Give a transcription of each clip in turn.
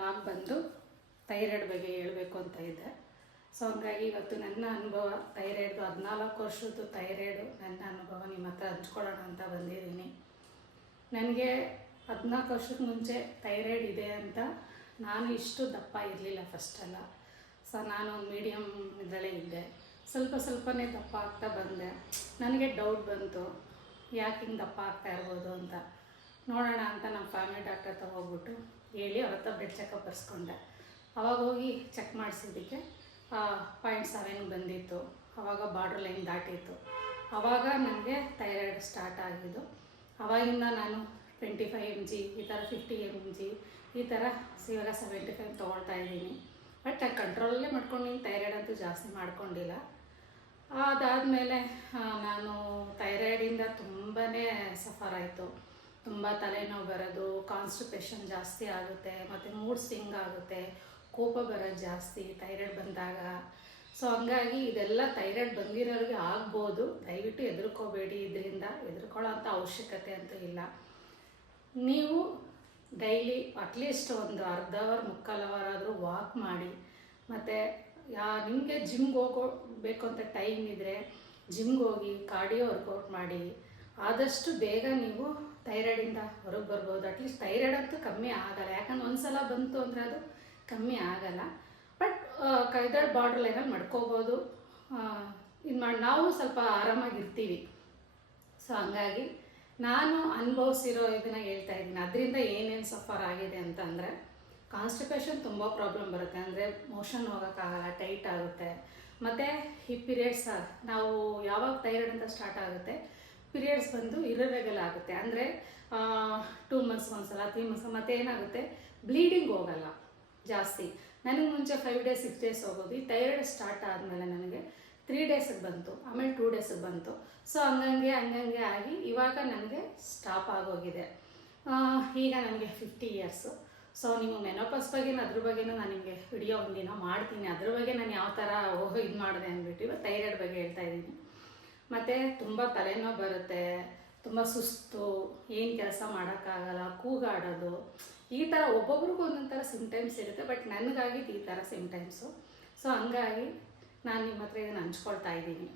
Vlog ಬಂದು thyroid ಬಗ್ಗೆ ಹೇಳಬೇಕು ಅಂತ ಇದ್ದೆ. ಸೊ ಹಂಗಾಗಿ ಇವತ್ತು ನನ್ನ ಅನುಭವ ಥೈರಾಯ್ಡ್ದು 14 ವರ್ಷದ್ದು ಥೈರಾಯ್ಡು ನನ್ನ ಅನುಭವ ನಿಮ್ಮ ಹತ್ರ ಹಂಚ್ಕೊಳ್ಳೋಣ ಅಂತ ಬಂದಿದ್ದೀನಿ. ನನಗೆ 14 ವರ್ಷಕ್ಕೆ ಮುಂಚೆ ಥೈರಾಯ್ಡ್ ಇದೆ ಅಂತ ನಾನು ಇಷ್ಟು ದಪ್ಪ ಇರಲಿಲ್ಲ ಫಸ್ಟೆಲ್ಲ. ಸೊ ನಾನು ಒಂದು ಮೀಡಿಯಮ್ ಇದರಲ್ಲೇ ಇದ್ದೆ. ಸ್ವಲ್ಪನೇ ದಪ್ಪ ಆಗ್ತಾ ಬಂದೆ. ನನಗೆ ಡೌಟ್ ಬಂತು, ಯಾಕೆ ಹಿಂಗೆ ದಪ್ಪ ಆಗ್ತಾ ಇರ್ಬೋದು ಅಂತ ನೋಡೋಣ ಅಂತ ನಮ್ಮ ಫ್ಯಾಮಿಲಿ ಡಾಕ್ಟರ್ ಹತ್ರ ಹೋಗ್ಬಿಟ್ಟು ಹೇಳಿ ಅವ್ರ ಹತ್ರ ಬ್ಲಡ್ ಚೆಕಪ್ ಬರ್ಸ್ಕೊಂಡೆ. ಅವಾಗ ಹೋಗಿ ಚೆಕ್ ಮಾಡಿಸಿದ್ದಕ್ಕೆ 0.7 ಬಂದಿತ್ತು. ಆವಾಗ ಬಾರ್ಡ್ರ್ ಲೈನ್ ದಾಟಿತ್ತು. ಆವಾಗ ನನಗೆ ಥೈರಾಯ್ಡ್ ಸ್ಟಾರ್ಟ್ ಆಗಿದ್ದು. ಆವಾಗಿಂದ ನಾನು 25 mg ಈ ಥರ 50 mg ಈ ಥರ ಇವಾಗ 75 ತೊಗೊಳ್ತಾ ಇದ್ದೀನಿ. ಬಟ್ ಕಂಟ್ರೋಲಲ್ಲೇ ಮಾಡ್ಕೊಂಡಿದ್ದೀನಿ. ಥೈರಾಯ್ಡ್ ಅಂತೂ ಜಾಸ್ತಿ ಮಾಡ್ಕೊಂಡಿಲ್ಲ. ಅದಾದಮೇಲೆ ನಾನು ಥೈರಾಯ್ಡಿಂದ ತುಂಬಾ ಸಫರ್ ಆಯಿತು. ತುಂಬ ತಲೆನೋವು ಬರೋದು, ಕಾನ್ಸ್ಟಿಪೇಷನ್ ಜಾಸ್ತಿ ಆಗುತ್ತೆ, ಮತ್ತು ಮೂಡ್ ಸ್ವಿಂಗ್ ಆಗುತ್ತೆ, ಕೋಪ ಬರೋದು ಜಾಸ್ತಿ ಥೈರಾಯ್ಡ್ ಬಂದಾಗ. ಸೊ ಹಂಗಾಗಿ ಇದೆಲ್ಲ ಥೈರಾಯ್ಡ್ ಬಂದಿರೋರಿಗೆ ಆಗ್ಬೋದು. ದಯವಿಟ್ಟು ಹೆದರ್ಕೋಬೇಡಿ. ಇದರಿಂದ ಹೆದರ್ಕೊಳ್ಳೋ ಅಂಥ ಅವಶ್ಯಕತೆ ಅಂತೂ ಇಲ್ಲ. ನೀವು ಡೈಲಿ ಅಟ್ಲೀಸ್ಟ್ ಒಂದು ಅರ್ಧ ಅವರ್ ಮುಕ್ಕಾಲು ಅವರ್ ಆದರೂ ವಾಕ್ ಮಾಡಿ. ಮತ್ತು ನಿಮಗೆ ಜಿಮ್ಗೆ ಹೋಗಬೇಕು ಅಂತ ಟೈಮ್ ಇದ್ದರೆ ಜಿಮ್ಗೆ ಹೋಗಿ ಕಾರ್ಡಿಯೋ ವರ್ಕೌಟ್ ಮಾಡಿ. ಆದಷ್ಟು ಬೇಗ ನೀವು ಥೈರಾಯ್ಡಿಂದ ಹೊರಗೆ ಬರ್ಬೋದು. ಅಟ್ಲೀಸ್ಟ್ ಥೈರಾಯ್ಡ್ ಅಂತೂ ಕಮ್ಮಿ ಆಗಲ್ಲ. ಯಾಕಂದ್ರೆ ಒಂದು ಸಲ ಬಂತು ಅಂದರೆ ಅದು ಕಮ್ಮಿ ಆಗಲ್ಲ. ಬಟ್ ಥೈರಾಯ್ಡ್ ಬಾರ್ಡರ್ ಲೈನಲ್ಲಿ ಮಾಡ್ಕೋಬೋದು. ಇದು ಮಾಡಿ ನಾವು ಸ್ವಲ್ಪ ಆರಾಮಾಗಿರ್ತೀವಿ. ಸೊ ಹಂಗಾಗಿ ನಾನು ಅನುಭವಿಸಿರೋ ಇದನ್ನು ಹೇಳ್ತಾ ಇದ್ದೀನಿ. ಅದರಿಂದ ಏನೇನು ಸಫರ್ ಆಗಿದೆ ಅಂತಂದರೆ, ಕಾನ್ಸ್ಟಿಪೇಷನ್ ತುಂಬ ಪ್ರಾಬ್ಲಮ್ ಬರುತ್ತೆ. ಅಂದರೆ ಮೋಷನ್ ಹೋಗೋಕ್ಕಾಗಲ್ಲ, ಟೈಟ್ ಆಗುತ್ತೆ. ಮತ್ತು ಈ ಪೀರಿಯಡ್ಸ್ ನಾವು ಯಾವಾಗ ಥೈರಾಯ್ಡ್ ಅಂತ ಸ್ಟಾರ್ಟ್ ಆಗುತ್ತೆ, ಪೀರಿಯಡ್ಸ್ ಬಂದು ಇರ್ರೆಗ್ಯುಲರ್ ಆಗುತ್ತೆ. ಅಂದರೆ 2 months ಒಂದ್ಸಲ, 3 months. ಮತ್ತು ಏನಾಗುತ್ತೆ, ಬ್ಲೀಡಿಂಗ್ ಹೋಗಲ್ಲ ಜಾಸ್ತಿ. ನನಗೆ ಮುಂಚೆ 5 days 6 days ಹೋಗೋದು. ಈ ಥೈರಾಯ್ಡ್ ಸ್ಟಾರ್ಟ್ ಆದಮೇಲೆ ನನಗೆ 3 daysಗೆ ಬಂತು, ಆಮೇಲೆ 2 daysಗೆ ಬಂತು. ಸೊ ಹಂಗಂಗೆ ಆಗಿ ಇವಾಗ ನನಗೆ ಸ್ಟಾಪ್ ಆಗೋಗಿದೆ. ಈಗ ನನಗೆ 50 years. ಸೊ ನೀವು ಮೆನೋಪಾಸ್ ಬಗ್ಗೆ ಅದ್ರ ಬಗ್ಗೆನೂ ನಾನು ನಿಮಗೆ ವಿಡಿಯೋ ಒಂದಿನ ಮಾಡ್ತೀನಿ. ಅದ್ರ ಬಗ್ಗೆ ನಾನು ಯಾವ ಥರ ಇದು ಮಾಡಿದೆ ಅಂದ್ಬಿಟ್ಟು ಇವತ್ತು ಥೈರಾಯ್ಡ್ ಬಗ್ಗೆ ಹೇಳ್ತಾ ಇದ್ದೀನಿ. ಮತ್ತು ತುಂಬ ತಲೆನೋವು ಬರುತ್ತೆ, ತುಂಬ ಸುಸ್ತು, ಏನು ಕೆಲಸ ಮಾಡೋಕ್ಕಾಗಲ್ಲ, ಕೂಗಾಡೋದು, ಈ ಥರ ಒಬ್ಬೊಬ್ರಿಗೂ ಒಂದೊಂದು ಥರ ಸಿಮ್ಟಮ್ಸ್ ಇರುತ್ತೆ. ಬಟ್ ನನಗಾಗಿದ್ದು ಈ ಥರ ಸಿಮ್ಟಮ್ಸು. ಸೊ ಹಂಗಾಗಿ ನಾನು ನಿಮ್ಮ ಹತ್ರ ಇದನ್ನು ಹಂಚ್ಕೊಳ್ತಾ ಇದ್ದೀನಿ.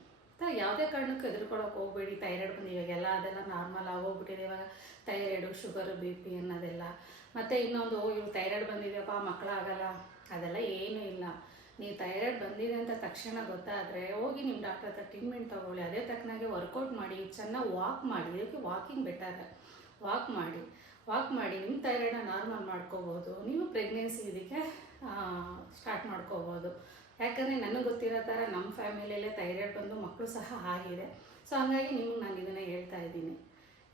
ಯಾವುದೇ ಕಾರಣಕ್ಕೂ ಹೆದರ್ಕೊಳ್ಳೋಕೆ ಹೋಗಬೇಡಿ. ಥೈರಾಯ್ಡ್ ಬಂದು ಇವಾಗೆಲ್ಲ ಅದೆಲ್ಲ ನಾರ್ಮಲ್ ಆಗೋಗ್ಬಿಟ್ಟಿದೆ. ಇವಾಗ ಥೈರಾಯ್ಡು, ಶುಗರು, BP ಅನ್ನೋದೆಲ್ಲ. ಮತ್ತು ಇನ್ನೊಂದು, ಇವ್ರು ಥೈರಾಯ್ಡ್ ಬಂದಿದೆಯಪ್ಪ ಮಕ್ಕಳಾಗಲ್ಲ, ಅದೆಲ್ಲ ಏನೂ ಇಲ್ಲ. ನೀವು ಥೈರಾಯ್ಡ್ ಬಂದಿದೆ ಅಂತ ತಕ್ಷಣ ಗೊತ್ತಾದರೆ ಹೋಗಿ ನಿಮ್ಮ ಡಾಕ್ಟರ್ ಹತ್ರ ಟ್ರೀಟ್ಮೆಂಟ್ ತೊಗೊಳ್ಳಿ. ಅದೇ ತಕ್ಕನಾಗೆ ವರ್ಕೌಟ್ ಮಾಡಿ, ಚೆನ್ನಾಗಿ ವಾಕ್ ಮಾಡಿ. ಇದಕ್ಕೆ ವಾಕಿಂಗ್ ಬೆಟರ್. ವಾಕ್ ಮಾಡಿ ನಿಮ್ಮ ಥೈರಾಯ್ಡನ್ನ ನಾರ್ಮಲ್ ಮಾಡ್ಕೋಬೋದು. ನೀವು ಪ್ರೆಗ್ನೆನ್ಸಿ ಇದಕ್ಕೆ ಸ್ಟಾರ್ಟ್ ಮಾಡ್ಕೋಬೋದು. ಯಾಕಂದರೆ ನನಗೆ ಗೊತ್ತಿರೋ ಥರ ನಮ್ಮ ಫ್ಯಾಮಿಲಿಯಲ್ಲೇ ಥೈರಾಯ್ಡ್ ಬಂದು ಮಕ್ಕಳು ಸಹ ಆಗಿದೆ. ಸೊ ಹಂಗಾಗಿ ನಿಮಗೆ ನಾನು ಇದನ್ನು ಹೇಳ್ತಾ ಇದ್ದೀನಿ.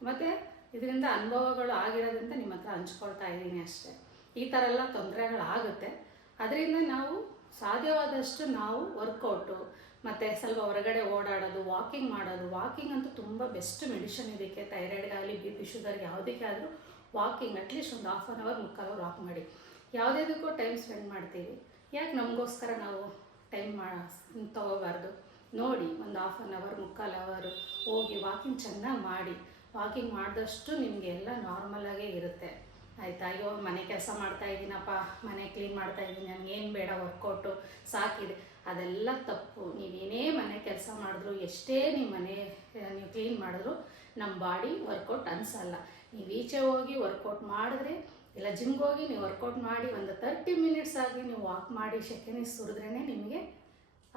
ಮತ್ತು ಇದರಿಂದ ಅನುಭವಗಳು ಆಗಿರೋದಂತ ನಿಮ್ಮ ಹತ್ರ ಹಂಚ್ಕೊಳ್ತಾ ಇದ್ದೀನಿ ಅಷ್ಟೇ. ಈ ಥರ ಎಲ್ಲ ತೊಂದರೆಗಳಾಗುತ್ತೆ. ಅದರಿಂದ ನಾವು ಸಾಧ್ಯವಾದಷ್ಟು ನಾವು ವರ್ಕೌಟು ಮತ್ತು ಸ್ವಲ್ಪ ಹೊರಗಡೆ ಓಡಾಡೋದು, ವಾಕಿಂಗ್ ಮಾಡೋದು. ವಾಕಿಂಗ್ ಅಂತೂ ತುಂಬ ಬೆಸ್ಟ್ ಮೆಡಿಷನ್ ಇದಕ್ಕೆ. ಥೈರಾಯ್ಡ್ಗಾಗಲಿ, BP, ಶುಗರ್ ಯಾವುದಕ್ಕೆ ಆದರೂ ವಾಕಿಂಗ್ ಅಟ್ಲೀಸ್ಟ್ ಒಂದು 1/2 hour ಮುಕ್ಕಾಲು ಅವರ್ ವಾಕ್ ಮಾಡಿ. ಯಾವುದಕ್ಕೂ ಟೈಮ್ ಸ್ಪೆಂಡ್ ಮಾಡ್ತೀವಿ, ಯಾಕೆ ನಮಗೋಸ್ಕರ ನಾವು ಟೈಮ್ ತೊಗೋಬಾರ್ದು? ನೋಡಿ, ಒಂದು 1/2 hour ಮುಕ್ಕಾಲು ಅವರ್ ಹೋಗಿ ವಾಕಿಂಗ್ ಚೆನ್ನಾಗಿ ಮಾಡಿ. ವಾಕಿಂಗ್ ಮಾಡಿದಷ್ಟು ನಿಮಗೆ ಎಲ್ಲ ನಾರ್ಮಲಾಗೇ ಇರುತ್ತೆ. ಆಯಿತಾ? ಅಯ್ಯೋ ಮನೆ ಕೆಲಸ ಮಾಡ್ತಾಯಿದ್ದೀನಪ್ಪ, ಮನೆ ಕ್ಲೀನ್ ಮಾಡ್ತಾಯಿದ್ದೀನಿ, ನನಗೇನು ಬೇಡ, ವರ್ಕೌಟು ಸಾಕಿದೆ, ಅದೆಲ್ಲ ತಪ್ಪು. ನೀವೇನೇ ಮನೆ ಕೆಲಸ ಮಾಡಿದ್ರು, ಎಷ್ಟೇ ನೀವು ಮನೆ ನೀವು ಕ್ಲೀನ್ ಮಾಡಿದ್ರು ನಮ್ಮ ಬಾಡಿ ವರ್ಕೌಟ್ ಅನಿಸಲ್ಲ. ನೀವು ಈಚೆ ಹೋಗಿ ವರ್ಕೌಟ್ ಮಾಡಿದ್ರೆ, ಇಲ್ಲ ಜಿಮ್ಗೆ ಹೋಗಿ ನೀವು ವರ್ಕೌಟ್ ಮಾಡಿ ಒಂದು 30 minutes ಆಗಿ ನೀವು ವಾಕ್ ಮಾಡಿ ಸೆಕೆಂಡ್ ಸುರಿದ್ರೇ ನಿಮಗೆ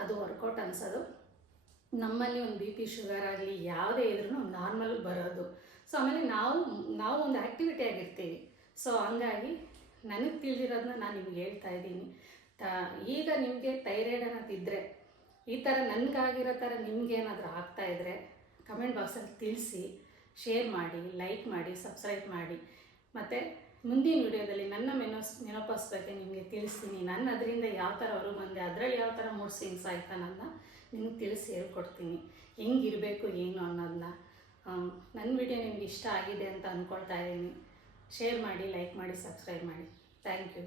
ಅದು ವರ್ಕೌಟ್ ಅನಿಸೋದು. ನಮ್ಮಲ್ಲಿ ಒಂದು BP, ಶುಗರ್ ಆಗಲಿ ಯಾವುದೇ ಇದ್ರೂ ನಾರ್ಮಲ್ ಬರೋದು. ಸೊ ಆಮೇಲೆ ನಾವು ಒಂದು ಆ್ಯಕ್ಟಿವಿಟಿ ಆಗಿರ್ತೀವಿ. ಸೊ ಹಂಗಾಗಿ ನನಗೆ ತಿಳಿದಿರೋದನ್ನ ನಾನು ನಿಮ್ಗೆ ಹೇಳ್ತಾ ಇದ್ದೀನಿ. ಈಗ ನಿಮಗೆ ಥೈರಾಯ್ಡ್ ಅನ್ನೋದಿದ್ದರೆ, ಈ ಥರ ನನಗಾಗಿರೋ ಥರ ನಿಮಗೇನಾದರೂ ಆಗ್ತಾಯಿದ್ರೆ ಕಮೆಂಟ್ ಬಾಕ್ಸಲ್ಲಿ ತಿಳಿಸಿ, ಶೇರ್ ಮಾಡಿ, ಲೈಕ್ ಮಾಡಿ, ಸಬ್ಸ್ಕ್ರೈಬ್ ಮಾಡಿ. ಮತ್ತು ಮುಂದಿನ ವಿಡಿಯೋದಲ್ಲಿ ನನ್ನ ಮೆನೋಪಾಸ್ ಬಗ್ಗೆ ನಿಮಗೆ ತಿಳಿಸ್ತೀನಿ. ನಾನು ಅದರಿಂದ ಯಾವ ಥರ ಹೊರಗೆ ಬಂದೆ, ಅದರಲ್ಲಿ ಯಾವ ಥರ ಮೂಡ್ ಸ್ವಿಂಗ್ಸ್ ಆಯ್ತು ಅನ್ನೋದನ್ನ ನಿಮ್ಗೆ ತಿಳಿಸಿ ಹೇಳ್ಕೊಡ್ತೀನಿ. ಹೆಂಗಿರಬೇಕು ಏನು ಅನ್ನೋದನ್ನ. ನನ್ನ ವಿಡಿಯೋ ನಿಮ್ಗೆ ಇಷ್ಟ ಆಗಿದೆ ಅಂತ ಅಂದ್ಕೊಳ್ತಾ ಇದ್ದೀನಿ. ಶೇರ್ ಮಾಡಿ, ಲೈಕ್ ಮಾಡಿ, ಸಬ್ಸ್ಕ್ರೈಬ್ ಮಾಡಿ. Thank you.